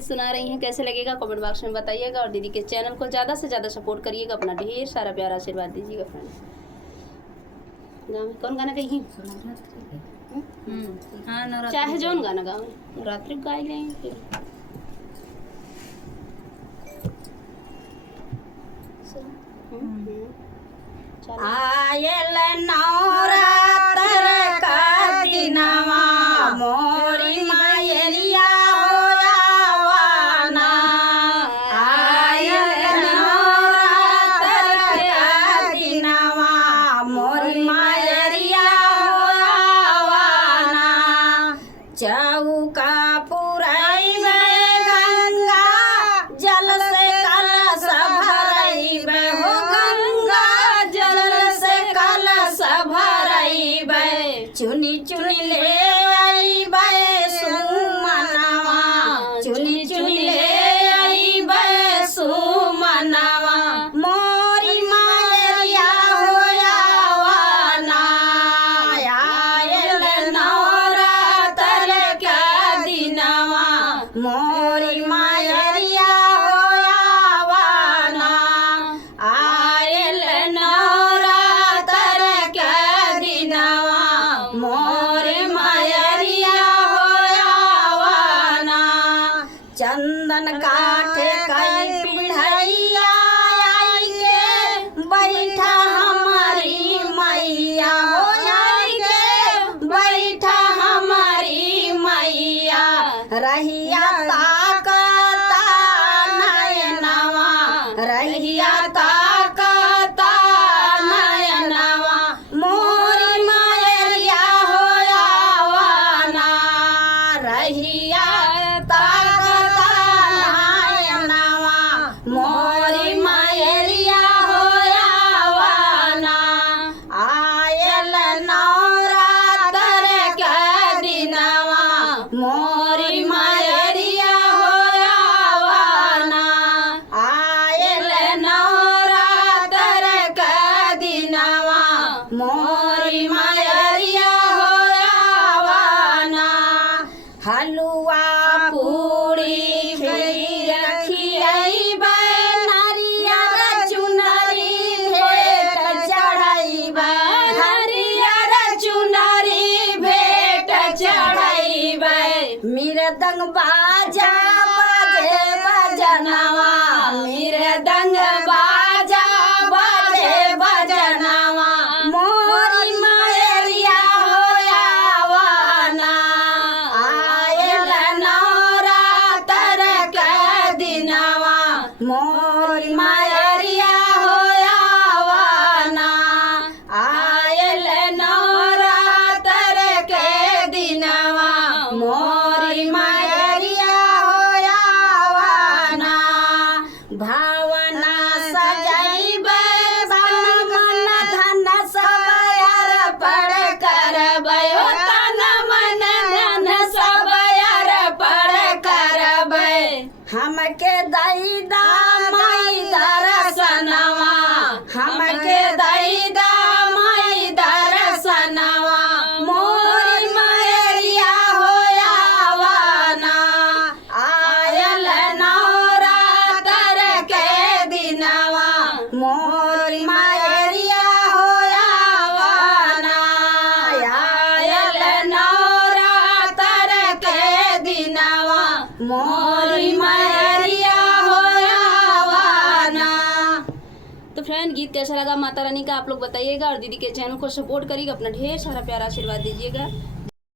सुना रही हैं, कैसे लगेगा कमेंट बॉक्स में बताइएगा। और दीदी के चैनल को ज़्यादा से ज़्यादा सपोर्ट करिएगा, अपना ढेर सारा प्यारा आशीर्वाद दीजिएगा। फ्रेंड गाँव में कौन गाना कहीं चाहे जौन गाना गाँव में रात्रि गाई लेंगे। आयल नवरात्र का दिनवा मोरी मायरिया होयावाना। आयल नवरात्र का दिनवा मोरी मायरिया होयावाना। चौका पुरैबे गंगा जल से कलश भरैबे हो, गंगा जल से कलश भरैबे। चुनी चुनी ले अइबे सुमनवा, चुनी चुनी ले अइबे सुमनवा। मोरी मायरिया होयावाना। आयल नवरात्र के दिनवा मोरी मायरिया होयावाना। आयल नवरात्र के दिनवा मोरी मायरिया होयावाना। चंदन काठे कई पिढ़ैया आई के बैठा हमारी मैया हो, आई के बैठा हमारी मैया। रहिया ताकता नयनवा, रहिया ताकता नयनवा। मोरी मायरिया होयावाना। रहिया ताकता नयनवा मोरी मायरिया होयावाना। आयल नवरात्र के दिनवा मोरी मायरिया होयावाना। आयल नवरात्र के दिनवा मोरी मायरिया होयावाना। हलुआ पूड़ी खीर खियैबे, नारियर चुनरी भेंट चढ़ैबे, हरियर चुनरी भेंट चढ़ैबे। मृदंग बाजा बाजे बजनवा, मृदंग बाजा बाजे बजनवा। मोरी मायरिया होयावाना। आयल नवरात्र के दिनवा मोरी मायरिया होयावाना। आयल नवरात्र के दिनवा मोरी मायरिया होयावाना। भावना सजैबे तन मन धन सब अर्पण करबै हो, तन मन धन सब अर्पण करबै। हमके दैदा माई दर्शनवा, हमके दैदा माई दर्शनवा। मोरी मायरिया होयावाना। आयल नवरात्र के दिनवा मोरी मायरिया होयावाना। आयल नवरात्र के दिनवा मोरी मायरिया होयावाना। तो फ्रेंड गीत कैसा लगा माता रानी का आप लोग बताइएगा। और दीदी के चैनल को सपोर्ट करिएगा, अपना ढेर सारा प्यारा आशीर्वाद दीजिएगा।